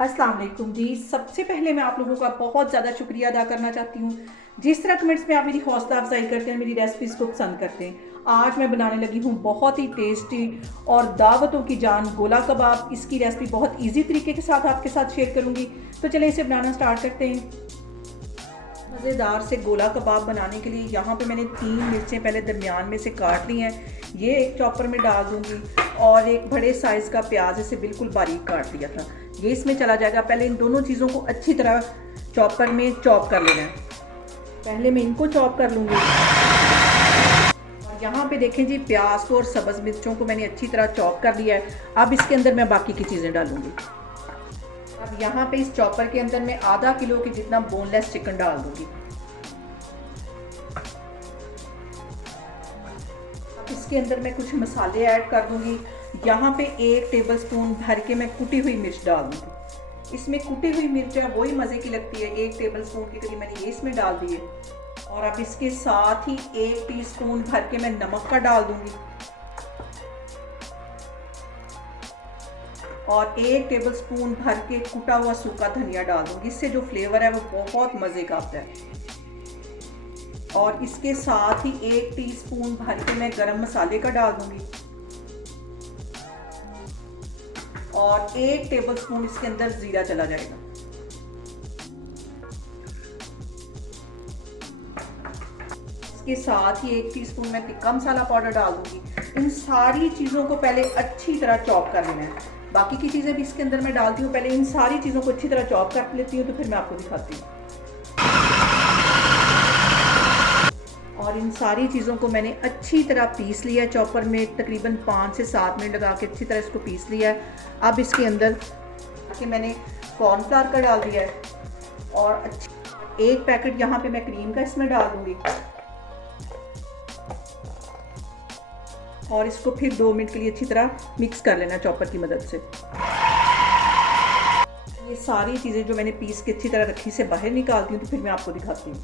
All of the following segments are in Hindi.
अस्सलाम वालेकुम जी। सबसे पहले मैं आप लोगों का बहुत ज़्यादा शुक्रिया अदा करना चाहती हूँ। जिस तरह कमेंट्स में आप मेरी हौसला अफजाई करते हैं, मेरी रेसिपीज़ को पसंद करते हैं। आज मैं बनाने लगी हूँ बहुत ही टेस्टी और दावतों की जान गोला कबाब। इसकी रेसिपी बहुत ईजी तरीके के साथ आपके साथ शेयर करूँगी। तो चलें इसे बनाना स्टार्ट करते हैं। मज़ेदार से गोला कबाब बनाने के लिए यहाँ पे मैंने 3 मिर्चें पहले दरमियान में से काट ली हैं। ये एक चॉपर में डाल दूँगी और एक बड़े साइज़ का प्याज इसे बिल्कुल बारीक काट लिया था, ये इसमें चला जाएगा। पहले इन दोनों चीज़ों को अच्छी तरह चॉपर में चॉप कर लेना है। पहले मैं इनको चॉप कर लूँगी। और यहाँ पे देखें जी, प्याज को और सब्ज़ मिर्चों को मैंने अच्छी तरह चॉप कर लिया है। अब इसके अंदर मैं बाकी की चीज़ें डालूँगी। अब यहाँ पे इस चॉपर के अंदर मैं आधा किलो के जितना बोनलेस चिकन डाल दूँगी। अब इसके अंदर मैं कुछ मसाले ऐड कर दूँगी। यहाँ पे 1 टेबलस्पून भर के मैं कुटी हुई मिर्च डाल दूँगी। इसमें कुटी हुई मिर्च है वही मज़े की लगती है। 1 टेबलस्पून के करीब मैंने ये इसमें डाल दिए। और अब इसके साथ ही 1 टीस्पून भर के मैं नमक का डाल दूँगी और 1 टेबलस्पून भर के कुटा हुआ सूखा धनिया डाल दूँगी। इससे जो फ्लेवर है वो बहुत मज़े का आता है। और इसके साथ ही 1 टीस्पून भर के मैं गरम मसाले का डाल दूँगी और 1 टेबलस्पून इसके अंदर जीरा चला जाएगा। इसके साथ ही 1 टीस्पून मैं टिक्का मसाला पाउडर डाल दूंगी। इन सारी चीज़ों को पहले अच्छी तरह चॉप कर लेना है। बाकी की चीज़ें भी इसके अंदर मैं डालती हूँ। पहले इन सारी चीज़ों को अच्छी तरह चॉप कर लेती हूँ, तो फिर मैं आपको दिखाती हूँ। और इन सारी चीज़ों को मैंने अच्छी तरह पीस लिया है चॉपर में। तकरीबन 5 से 7 मिनट लगा के अच्छी तरह इसको पीस लिया है। अब इसके अंदर कि मैंने कॉर्नफ्लावर का डाल दिया है और 1 पैकेट यहाँ पे मैं क्रीम का इसमें डाल दूंगी और इसको फिर 2 मिनट के लिए अच्छी तरह मिक्स कर लेना चॉपर की मदद से। ये सारी चीज़ें जो मैंने पीस के अच्छी तरह रखी से बाहर निकालती हूँ, तो फिर मैं आपको दिखाती हूँ।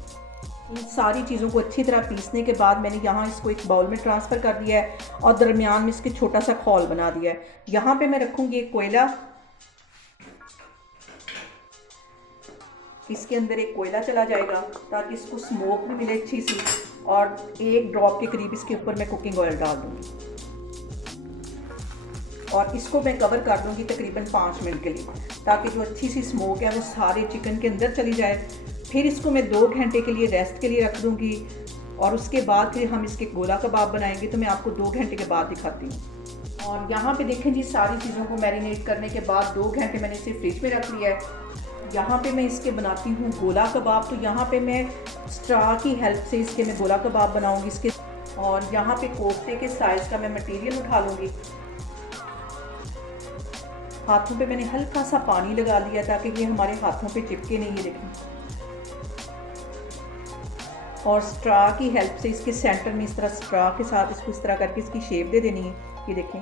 इन सारी चीज़ों को अच्छी तरह पीसने के बाद मैंने यहाँ इसको एक बाउल में ट्रांसफ़र कर दिया है और दरमियान में इसके छोटा सा खौल बना दिया है। यहाँ पे मैं रखूँगी एक कोयला। इसके अंदर एक कोयला चला जाएगा ताकि इसको स्मोक भी मिले अच्छी सी। और 1 ड्रॉप के करीब इसके ऊपर मैं कुकिंग ऑयल डाल दूँगी और इसको मैं कवर कर दूँगी तकरीबन 5 मिनट के लिए, ताकि जो अच्छी सी स्मोक है वो सारे चिकन के अंदर चली जाए। फिर इसको मैं 2 घंटे के लिए रेस्ट के लिए रख दूँगी और उसके बाद फिर हम इसके गोला कबाब बनाएंगे। तो मैं आपको 2 घंटे के बाद दिखाती हूँ। और यहाँ पे देखें जी, सारी चीज़ों को मैरिनेट करने के बाद 2 घंटे मैंने इसे फ्रिज में रख लिया है। यहाँ पे मैं इसके बनाती हूँ गोला कबाब। तो यहाँ पे मैं स्ट्रा की हेल्प से इसके मैं गोला कबाब बनाऊँगी इसके। और यहाँ पे कोफ्ते के साइज़ का मैं मटेरियल उठा लूँगी। हाथों पे मैंने हल्का सा पानी लगा दिया ताकि ये हमारे हाथों पे चिपके नहीं। ये देखें। और स्ट्रा की हेल्प से इसके सेंटर में इस तरह स्ट्रा के साथ इसको इस तरह करके इसकी शेप दे देनी है। ये देखें,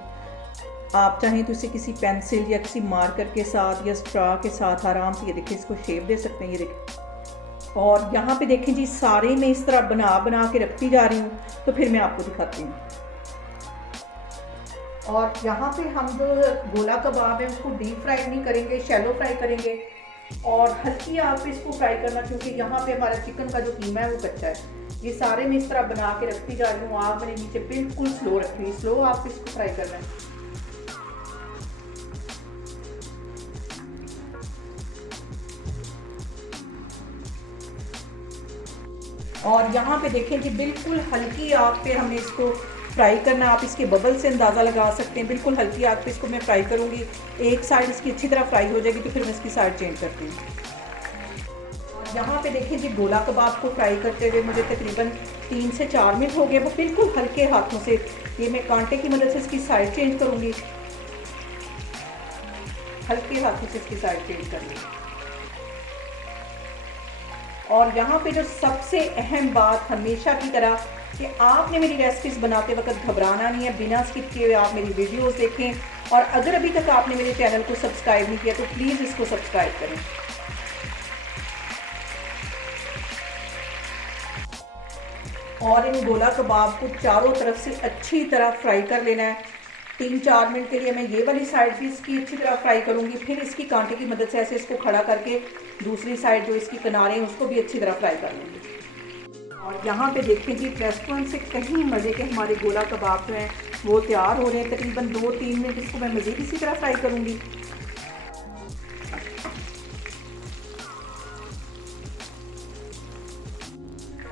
आप चाहें तो इसे किसी पेंसिल या किसी मार्कर के साथ या स्ट्रा के साथ आराम से ये देखें इसको शेप दे सकते हैं। ये देखें। और यहाँ पे देखें जी, सारे मैं इस तरह बना बना के रखती जा रही हूँ, तो फिर मैं आपको दिखाती हूँ। और यहाँ पे हम जो गोला कबाब है उसको डीप फ्राई नहीं करेंगे, शैलो फ्राई करेंगे और हल्की आग पे इसको फ्राई करना, क्योंकि यहाँ पे हमारा चिकन का जो कीमा है वो कच्चा है। ये सारे मैं इस तरह बना के रखती जा रही हूँ। आग मैंने नीचे बिल्कुल स्लो रखी हुई, स्लो आग पे इसको फ्राई करना है। और यहाँ पे देखें कि बिल्कुल हल्की आग पे हमने इसको फ्राई करना। आप इसके बबल से अंदाज़ा लगा सकते हैं। बिल्कुल हल्की आग पे इसको मैं फ्राई करूँगी। एक साइड इसकी अच्छी तरह फ्राई हो जाएगी तो फिर मैं इसकी साइड चेंज करती हूँ। और यहाँ पे देखिए जी, गोला कबाब को फ्राई करते हुए मुझे तकरीबन 3 से 4 मिनट हो गए। वो बिल्कुल हल्के हाथों से ये मैं कांटे की मदद से इसकी साइड चेंज करूँगी। हल्के हाथों से इसकी साइड चेंज करूँगी। और यहाँ पे जो सबसे अहम बात हमेशा की तरह कि आपने मेरी रेसिपीज़ बनाते वक्त घबराना नहीं है। बिना स्किप किए हुए आप मेरी वीडियोस देखें। और अगर अभी तक आपने मेरे चैनल को सब्सक्राइब नहीं किया तो प्लीज़ इसको सब्सक्राइब करें। और इन गोला कबाब को चारों तरफ से अच्छी तरह फ्राई कर लेना है। 3-4 मिनट के लिए मैं ये वाली साइड भी इसकी अच्छी तरह फ्राई करूँगी। फिर इसकी कांटे की मदद से ऐसे इसको खड़ा करके दूसरी साइड जो इसकी किनारे हैं उसको भी अच्छी तरह फ्राई कर लूँगी। और यहाँ पे देखें जी, रेस्टोरेंट से कहीं मज़े के हमारे गोला कबाब जो हैं वो तैयार हो रहे हैं। तकरीबन 2-3 मिनट इसको मैं मज़ीद इसी तरह फ्राई करूँगी।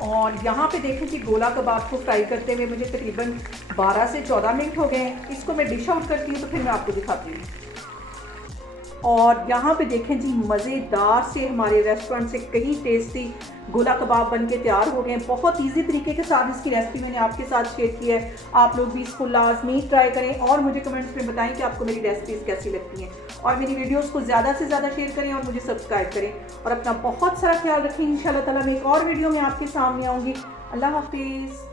और यहाँ पे देखें कि गोला कबाब को फ्राई करते हुए मुझे तकरीबन 12 से 14 मिनट हो गए हैं। इसको मैं डिश आउट करती हूँ तो फिर मैं आपको दिखाती हूँ। और यहाँ पे देखें जी, मज़ेदार से हमारे रेस्टोरेंट से कहीं टेस्टी गोला कबाब बन के तैयार हो गए हैं। बहुत इजी तरीके के साथ इसकी रेसिपी मैंने आपके साथ शेयर की है। आप लोग भी इसको लाजमी ट्राई करें और मुझे कमेंट्स में बताएं कि आपको मेरी रेसिपीज़ कैसी लगती हैं। और मेरी वीडियोस को ज़्यादा से ज़्यादा शेयर करें और मुझे सब्सक्राइब करें। और अपना बहुत सारा ख्याल रखें। इंशाल्लाह ताला मैं एक और वीडियो में आपके सामने आऊँगी। अल्लाह हाफिज़।